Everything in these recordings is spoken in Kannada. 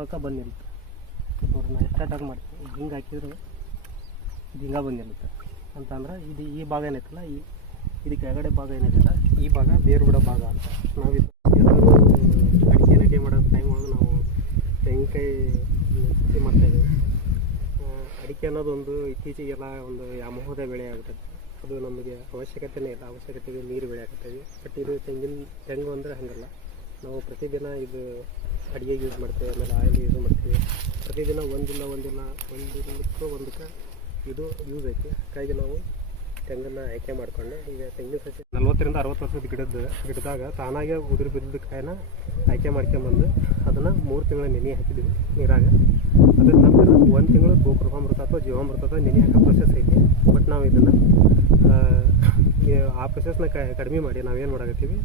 ಇದಾವಾಗ ಬಂದಿರುತ್ತೆ ನೋಡ್ರಿ. ನಾ ಸ್ಟಾರ್ಟ್ ಮಾಡ್ತೀನಿ, ಹಿಂಗೆ ಹಾಕಿದ್ರು ಇದು ಹಿಂಗೆ ಬಂದಿರುತ್ತೆ ಅಂತಂದ್ರೆ ಇದು ಈ ಭಾಗ ಏನೈತಲ್ಲ, ಇದು ಕೆಳಗಡೆ ಭಾಗ ಏನಿದೆಯಲ್ಲ ಈ ಭಾಗ ಬೇರು ಬಿಡೋ ಭಾಗ ಅಂತ. ನಾವು ಎಲ್ಲರೂ ಅಡಿಕೆ ಮಾಡೋ ಟೈಮ್ ಒಳಗೆ ನಾವು ತೆಂಗಿನಕಾಯಿ ಕೃಷಿ ಮಾಡ್ತಾಯಿದ್ದೀವಿ. ಅಡಿಕೆ ಅನ್ನೋದೊಂದು ಇತ್ತೀಚೆಗೆಲ್ಲ ಒಂದು ವ್ಯಾಮೋಹದ ಬೆಳೆ ಆಗ್ಬಿಟ್ಟೈತೆ. ಅದು ನಮಗೆ ಅವಶ್ಯಕತೆಯೇ ಇಲ್ಲ, ಅವಶ್ಯಕತೆಗೆ ನೀರು ಬೆಳೆ ಆಗ್ತೇವೆ. ಬಟ್ ಇದು ತೆಂಗು ಅಂದರೆ ಹಾಗಲ್ಲ. ನಾವು ಪ್ರತಿದಿನ ಇದು ಅಡುಗೆಗೆ ಯೂಸ್ ಮಾಡ್ತೇವೆ, ಆಮೇಲೆ ಆಯಿಲ್ ಯೂಸ್ ಮಾಡ್ತೀವಿ. ಪ್ರತಿದಿನ ಒಂದಕ್ಕೆ ಇದು ಯೂಸ್ ಐತಿ. ಹಾಗಾಗಿ ನಾವು ತೆಂಗನ್ನು ಆಯ್ಕೆ ಮಾಡಿಕೊಂಡು ಈಗ ತೆಂಗಿನ ಸಸಿ 40 ರಿಂದ 60 ವರ್ಷದ ಗಿಡದಾಗ ತಾನಾಗೆ ಉದುರು ಬಿದ್ದ ಕಾಯಿನ ಆಯ್ಕೆ ಮಾಡ್ಕೊಂಬಂದು ಅದನ್ನು 3 ತಿಂಗಳ ನೆನೆ ಹಾಕಿದ್ದೀವಿ ನೀರಾಗ. ಅದ್ರ ನಂತರ 1 ತಿಂಗಳು ಗೋಕೃಪಾಮೃತ ಅಥವಾ ಜೀವಾಮೃತದ ನೆನೆ ಹಾಕೋ ಪ್ರೊಸೆಸ್ ಐತಿ. ಬಟ್ ನಾವು ಇದನ್ನು ಆ ಪ್ರೊಸೆಸ್ನ ಕಡಿಮೆ ಮಾಡಿ ನಾವೇನು ಮಾಡಾಕತ್ತೀವಿ,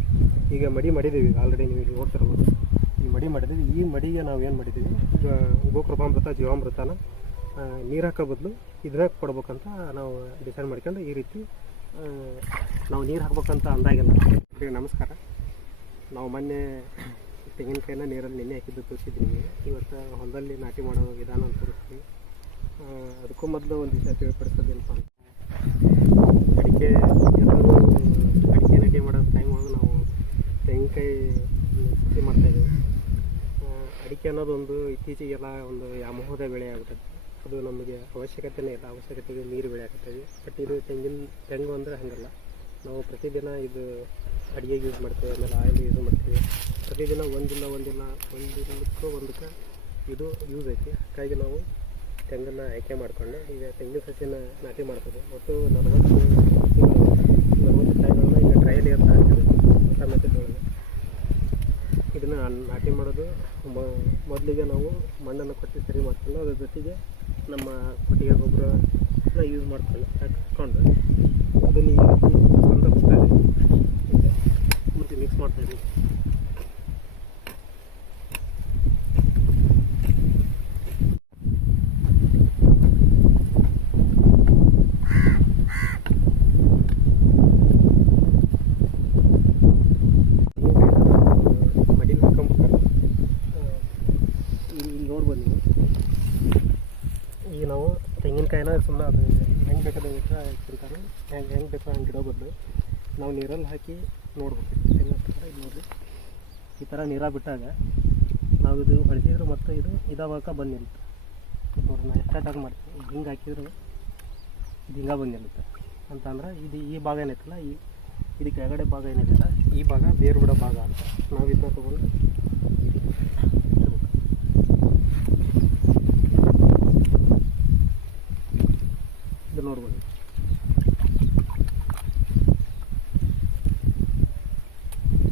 ಈಗ ಮಡಿ ಮಾಡಿದ್ದೀವಿ. ಆಲ್ರೆಡಿ ನೀವು ಇಲ್ಲಿ ನೋಡ್ತಿರ್ಬೋದು, ಈ ಮಡಿ ಮಾಡಿದ್ದೀವಿ. ಈ ಮಡಿಗೆ ನಾವು ಏನು ಮಾಡಿದ್ದೀವಿ, ಗೋಕೃಪಾಮೃತ ಜೀವಾಮೃತನ ನೀರು ಹಾಕೋ ಬದಲು ಇದನ್ನ ಕೊಡ್ಬೇಕಂತ ನಾವು ಡಿಸೈಡ್ ಮಾಡ್ಕೊಂಡು ಈ ರೀತಿ ನಾವು ನೀರು ಹಾಕ್ಬೇಕಂತ ಅಂದಾಗೆಲ್ಲ. ನಮಸ್ಕಾರ. ನಾವು ಮೊನ್ನೆ ತೆಂಗಿನಕಾಯಿನ ನೀರಲ್ಲಿ ನೆನೆ ಹಾಕಿದ್ದು ತೋರಿಸಿದ್ದೀವಿ. ಇವತ್ತು ಹೊಲದಲ್ಲಿ ನಾಟಿ ಮಾಡೋ ವಿಧಾನ ಅಂತ ತೋರಿಸ್ತೀವಿ. ಅದಕ್ಕೂ ಮೊದಲು ಒಂದು ವಿಷಯ ತಿಳಿಪಡಿಸೋದೇನಪ್ಪ ಅಂತ, ಅಡಿಕೆ ಎಲ್ಲರೂ ಅಡಿಕೆ ನಾಟಿ ಮಾಡೋ ಟೈಮ್ ಒಳಗೆ ನಾವು ತೆಂಗಿನಕಾಯಿ ಕೃಷಿ ಮಾಡ್ತಾಯಿದ್ದೀವಿ. ಅಡಿಕೆ ಅನ್ನೋದೊಂದು ಇತ್ತೀಚೆಗೆಲ್ಲ ಒಂದು ವ್ಯಾಮೋಹದ ಬೆಳೆ ಆಗ್ಬಿಟ್ಟೈತೆ. ಅದು ನಮಗೆ ಅವಶ್ಯಕತೆಯೇ ಇಲ್ಲ, ಅವಶ್ಯಕತೆಗೆ ನೀರು ಬೆಳೆ ಆಗ್ತೇವೆ. ಬಟ್ ಇದು ತೆಂಗು ಅಂದರೆ ಹಾಗಲ್ಲ. ನಾವು ಪ್ರತಿದಿನ ಇದು ಅಡುಗೆಗೆ ಯೂಸ್ ಮಾಡ್ತೇವೆ, ಆಮೇಲೆ ಆಯಿಲ್ ಯೂಸ್ ಮಾಡ್ತೀವಿ. ಪ್ರತಿದಿನ ಒಂದಕ್ಕೆ ಇದು ಯೂಸ್ ಐತಿ. ಹಾಗಾಗಿ ನಾವು ತೆಂಗನ್ನು ಆಯ್ಕೆ ಮಾಡಿಕೊಂಡು ಈಗ ತೆಂಗಿನ ಸಸಿನ ನಾಟಿ ಮಾಡ್ತೇವೆ. ಒಟ್ಟು 40 ಕಾಯಿಗಳನ್ನ ಈಗ ಟ್ರಯಲ್ ಅಂತ ಹಾಕ್ತೀವಿ ಮೆಥಡೊಳಗೆ. ಇದನ್ನು ನಾಟಿ ಮಾಡೋದು ಮೊದಲಿಗೆ ನಾವು ಮಣ್ಣನ್ನು ಕೊಟ್ಟು ಸರಿ ಮಾಡ್ಕೊಂಡು ಅದ್ರ ಜೊತೆಗೆ ನಮ್ಮ ಕೊಟ್ಟಿಗೆ ಗೊಬ್ಬರನ ಯೂಸ್ ಹಾಕ್ಕೊಂಡು ಅದನ್ನು ಈ ರೀತಿ ಸಂದರ್ಭಿಸ್ತಾರೆ ಮತ್ತು ಮಿಕ್ಸ್ ಮಾಡ್ತಾಯಿದ್ದೀವಿ. ಮಡಿನ ಹಾಕೊಂಡ್ಬಿಡ್ತಾರೆ. ಇಲ್ಲಿ ನೋಡ್ಬೋದು ನೀವು. ಈಗ ನಾವು ತೆಂಗಿನಕಾಯಿನ ಸುಮ್ಮನೆ ಅದು ಹೆಂಗೆ ಬೇಕಾದ ತಿಂತಾರೆ, ಹೆಂಗೆ ಬೇಕೋ ಹಂಗೆ ಇಡೋ ಬದಲು ನಾವು ನೀರಲ್ಲಿ ಹಾಕಿ ನೋಡ್ಬೇಕು. ತೆಂಗಿನ ಇದು ನೋಡಿರಿ, ಈ ಥರ ನೀರಾಗ ಬಿಟ್ಟಾಗ ನಾವು ಇದು ಹೊಳಿಸಿದ್ರೆ ಮತ್ತು ಇದಾವಾಗ ಬಂದಿರುತ್ತೆ ನೋಡ್ರಿ. ನಾ ಸ್ಟಾರ್ಟ್ ಮಾಡ್ತೀನಿ, ಹಿಂಗೆ ಹಾಕಿದ್ರು ಇದು ಹಿಂಗೆ ಬಂದಿರುತ್ತೆ ಅಂತಂದ್ರೆ ಇದು ಈ ಭಾಗ ಏನೈತಲ್ಲ, ಇದು ಕೆಳಗಡೆ ಭಾಗ ಏನಿದೆಯಲ್ಲ ಈ ಭಾಗ ಬೇರು ಬಿಡೋ ಭಾಗ ಅಂತ. ನಾವು ಇದನ್ನ ತೊಗೊಂಡು ಇದು ನೋಡ್ಬೋದು.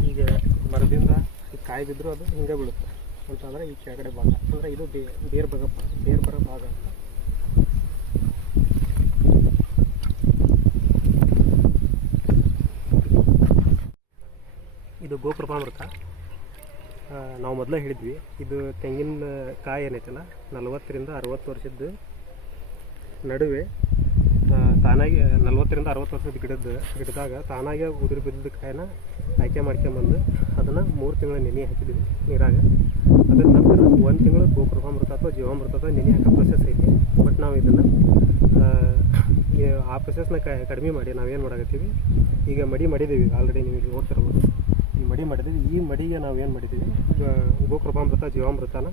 ಈಗ ಮರದಿಂದ ಕಾಯಿ ಬಿದ್ದರೂ ಅದು ಹಿಂಗೆ ಬೀಳುತ್ತೆ ಅಂತಂದರೆ ಈ ಕೆಳಗಡೆ ಭಾಗ ಅಂದರೆ ಇದು ಬೇರು ಬರೋ ಭಾಗ ಅಂತ. ಇದು ಗೋಕೃಪಾಮೃತ. ನಾವು ಮೊದಲೇ ಹೇಳಿದ್ವಿ, ಇದು ತೆಂಗಿನ ಕಾಯಿ ಏನೈತಲ್ಲ 40 ರಿಂದ 60 ವರ್ಷದ ನಡುವೆ ತಾನಾಗೆ 40 ರಿಂದ 60 ವರ್ಷದ ಗಿಡದಾಗ ತಾನಾಗೆ ಉದುರು ಬಿದ್ದ ಕಾಯಿನ ಆಯ್ಕೆ ಮಾಡ್ಕೊಂಬಂದು ಅದನ್ನು 3 ತಿಂಗಳ ನೆನೆ ಹಾಕಿದ್ದೀವಿ ನೀರಾಗ. ಅದ್ರ ನಂತರ 1 ತಿಂಗಳು ಗೋಕೃಪಾಮೃತ ಅಥವಾ ಜೀವಾಮೃತದ ನೆನೆ ಹಾಕೋ ಪ್ರೊಸೆಸ್ ಐತಿ. ಬಟ್ ನಾವು ಇದನ್ನು ಆ ಪ್ರೊಸೆಸ್ನ ಕಡಿಮೆ ಮಾಡಿ ನಾವೇನು ಮಾಡಾಕತ್ತೀವಿ, ಈಗ ಮಡಿ ಮಾಡಿದ್ದೀವಿ. ಆಲ್ರೆಡಿ ನೀವು ಇಲ್ಲಿ ನೋಡ್ತಿರ್ಬೋದು, ಈ ಮಡಿ ಮಾಡಿದ್ದೀವಿ. ಈ ಮಡಿಗೆ ನಾವು ಏನು ಮಾಡಿದ್ದೀವಿ, ಗೋಕೃಪಾಮೃತ ಜೀವಾಮೃತನ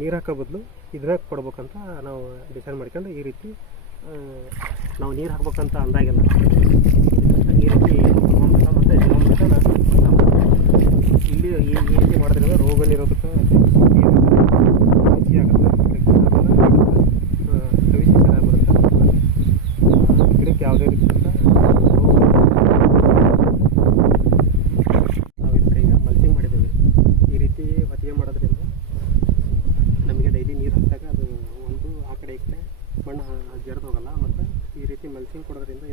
ನೀರು ಹಾಕೋ ಬದಲು ಇದನ್ನ ಕೊಡ್ಬೇಕಂತ ನಾವು ಡಿಸೈಡ್ ಮಾಡ್ಕೊಂಡು ಈ ರೀತಿ ನಾವು ನೀರು ಹಾಕ್ಬೇಕಂತ ಅಂದಾಗೆಲ್ಲ ಈ ರೀತಿ ಗೋಕೃಪಾಮೃತ ಮತ್ತು ಜೀವಾಮೃತನ ಇಲ್ಲಿ ಈ ರೀತಿ ಮಾಡೋದ್ರಿಂದ ರೋಗ ನಿರೋಧಕ ಶಕ್ತಿ ಆಗುತ್ತೆ, ಕವಿಸಿ ಚೆನ್ನಾಗಿ ಬರುತ್ತೆ. ಗಿಡಕ್ಕೆ ಯಾವುದೇ ರೀತಿ ನಾವು ಇದಕ್ಕೆ ಈಗ ಮಲ್ಚಿಂಗ್ ಮಾಡಿದ್ದೀವಿ. ಈ ರೀತಿ ಹೊತ್ತಿಗೆ ಮಾಡೋದ್ರಿಂದ ನಮಗೆ ಡೈಲಿ ನೀರು ಹಾಕಿದಾಗ ಅದು ಒಂದು ಆ ಕಡೆ ಈ ಕಡೆ ಮಣ್ಣು ಜರ್ದು ಹೋಗಲ್ಲ. ಮತ್ತು ಈ ರೀತಿ ಮಲ್ಚಿಂಗ್ ಕೊಡೋದ್ರಿಂದ